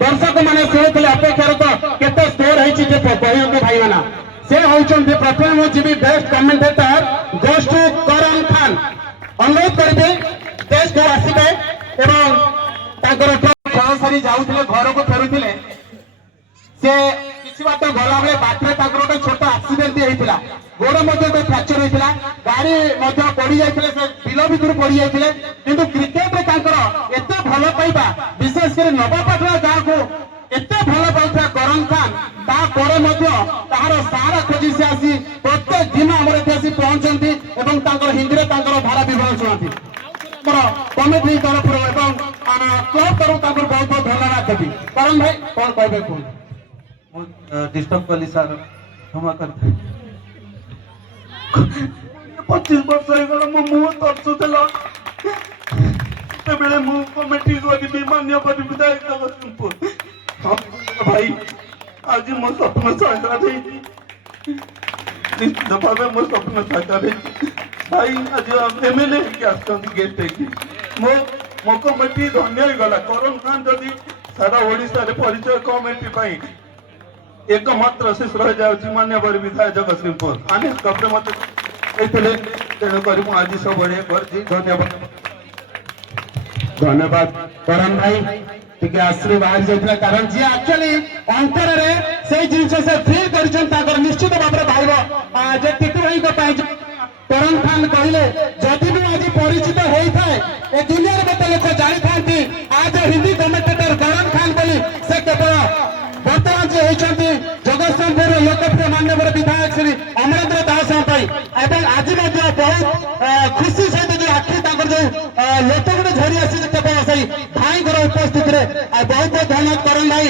दर्शक मैंने शुणुले अपेक्षारत केते स्कोर होती कहते भाई माना से होती प्रथम मुझे बेस्ट कमेंटेटर गोस टू करण खान अनुरोध करेंगे स्टेज को आसवे खेल सारी जाऊे घर को फेरुले से किसी बात गला बेले बाटे गोटे छोट आक्सीडेंट होता गोड़ फ्राक्चर होता गाड़ी पड़ जाते बिल भितर पड़ जाते कि क्रिकेट एत भल पाइबा विशेषकर नवापाटଣା गाँव को एत भल पाता करण खान तार सारा खोजी से आसी प्रत्येक दिन आम पहुंचती हिंदी में धारा विवरण शुणती कमिटी तरफ क्लब तरफ बहुत बहुत धन्यवाद देवी करण भाई कौन कहे कौन डिस्टर्ब कली सर क्षमा कर 25 वर्ष हो मो मुह तर्सुला बेले मु कमिटी करी मान्य विधायक जगतसिंहपुर भाई आज मो स्वप्न साकार निश्चित भाव मो स्वप्न साकार भाई आज एमएलए गेस्ट मो मो कमिटी धन्य गला करण खान जदि सारा ओडिशा रे परिचय कमिटी एकमात्र शेष रह जाऊँ मान्यवर विधायक जगतसिंहपुर अनेक कपड़े मत तेणुक आज सब धन्यवाद धन्यवाद करण भाई टिके आश्री बाहर जाइए कारण जी एक्चुअली अंतर रे से जिनसे से फील कर निश्चित भाव में भाई जे टिटू भाई करण खान कहले जदि भी आज परिचित होता है ए दुनिया में मत लोग जानी था आज हिंदी कमेंटेटर करण खान बोली से केवल वर्तमान जी होती जगतसिंहपुर लोकप्रिय मान्यवर विधायक श्री अमरेंद्र दास एवं आज बहुत खुशी सहित जो आखि जो लोक गुड़े झरी आसी केवल से भाई उपस्थित बहुत बहुत धन्यवाद करण भाई